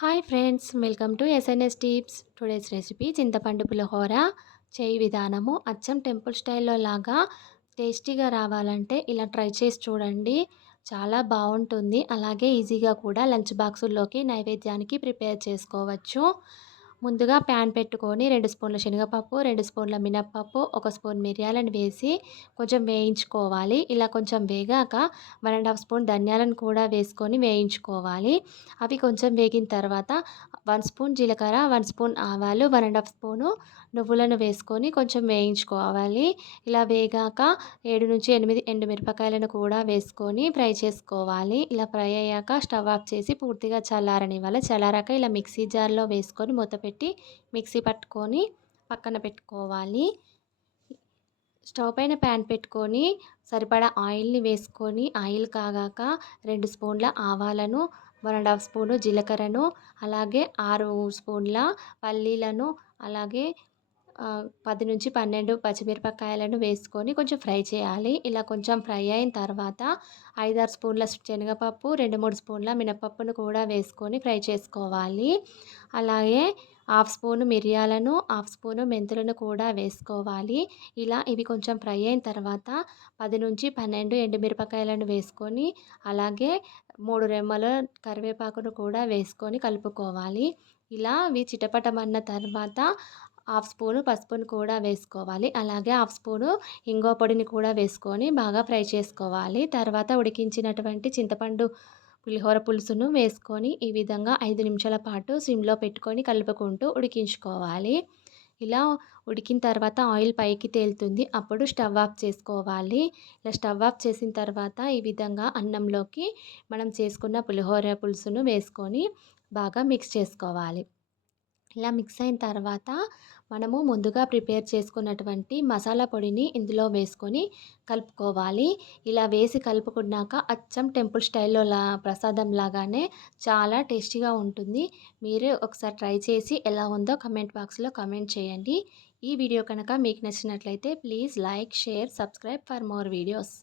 Hi friends welcome to SNS tips today's recipe చింతపండు పులిహోర. చేయి విధానము అచ్చం టెంపుల్ స్టైల్లో లాగా టేస్టీగా రావాలంటే ఇలా ట్రై చేసి చూడండి. చాలా బాగుంటుంది. అలాగే ఈజీగా కూడా లంచ్ బాక్సుల్లోకి నైవేద్యానికి ప్రిపేర్ చేసుకోవచ్చు. ముందుగా ప్యాన్ పెట్టుకొని రెండు స్పూన్ల శనగపప్పు రెండు స్పూన్ల మినప్పప్పు ఒక స్పూన్ మిరియాలను వేసి కొంచెం వేయించుకోవాలి. ఇలా కొంచెం వేగాక వన్ అండ్ హాఫ్ స్పూన్ ధనియాలను కూడా వేసుకొని వేయించుకోవాలి. అవి కొంచెం వేగిన తర్వాత వన్ స్పూన్ జీలకర్ర వన్ స్పూన్ ఆవాలు వన్ అండ్ హాఫ్ స్పూను నువ్వులను వేసుకొని కొంచెం వేయించుకోవాలి. ఇలా వేగాక ఏడు నుంచి ఎనిమిది ఎండుమిరపకాయలను కూడా వేసుకొని ఫ్రై చేసుకోవాలి. ఇలా ఫ్రై అయ్యాక స్టవ్ ఆఫ్ చేసి పూర్తిగా చల్లారనివ్వాలి. చల్లారాక ఇలా మిక్సీ జార్లో వేసుకొని మూత పెట్టి మిక్సీ పట్టుకొని పక్కన పెట్టుకోవాలి. స్టవ్ పైన ప్యాన్ పెట్టుకొని సరిపడా ఆయిల్ని వేసుకొని ఆయిల్ కాగాక రెండు స్పూన్ల ఆవాలను వన్ అండ్ హాఫ్ స్పూను జీలకర్రను అలాగే ఆరు స్పూన్ల పల్లీలను అలాగే పది నుంచి పన్నెండు పచ్చిమిరపకాయలను వేసుకొని కొంచెం ఫ్రై చేయాలి. ఇలా కొంచెం ఫ్రై అయిన తర్వాత ఐదారు స్పూన్ల శనగపప్పు రెండు మూడు స్పూన్ల మినపప్పును కూడా వేసుకొని ఫ్రై చేసుకోవాలి. అలాగే హాఫ్ స్పూను మిరియాలను హాఫ్ స్పూను మెంతులను కూడా వేసుకోవాలి. ఇలా ఇవి కొంచెం ఫ్రై అయిన తర్వాత పది నుంచి పన్నెండు ఎండుమిరపకాయలను వేసుకొని అలాగే మూడు రెమ్మల కరివేపాకును కూడా వేసుకొని కలుపుకోవాలి. ఇలా అవి చిటపటమన్న తర్వాత హాఫ్ స్పూను పసుపును కూడా వేసుకోవాలి. అలాగే హాఫ్ స్పూను ఇంగో పొడిని కూడా వేసుకొని బాగా ఫ్రై చేసుకోవాలి. తర్వాత ఉడికించినటువంటి చింతపండు పులిహోర పులుసును వేసుకొని ఈ విధంగా ఐదు నిమిషాల పాటు సిమ్లో పెట్టుకొని కలుపుకుంటూ ఉడికించుకోవాలి. ఇలా ఉడికిన తర్వాత ఆయిల్ పైకి తేలుతుంది. అప్పుడు స్టవ్ ఆఫ్ చేసుకోవాలి. ఇలా స్టవ్ ఆఫ్ చేసిన తర్వాత ఈ విధంగా అన్నంలోకి మనం చేసుకున్న పులిహోర పులుసును వేసుకొని బాగా మిక్స్ చేసుకోవాలి. ఇలా మిక్స్ అయిన తర్వాత మనము ముందుగా ప్రిపేర్ చేసుకున్నటువంటి మసాలా పొడిని ఇందులో వేసుకొని కలుపుకోవాలి. ఇలా వేసి కలుపుకున్నాక అచ్చం టెంపుల్ స్టైల్లో లా ప్రసాదం లాగానే చాలా టేస్టీగా ఉంటుంది. మీరు ఒకసారి ట్రై చేసి ఎలా ఉందో కమెంట్ బాక్స్లో కమెంట్ చేయండి. ఈ వీడియో కనుక మీకు నచ్చినట్లయితే please like share subscribe for more videos.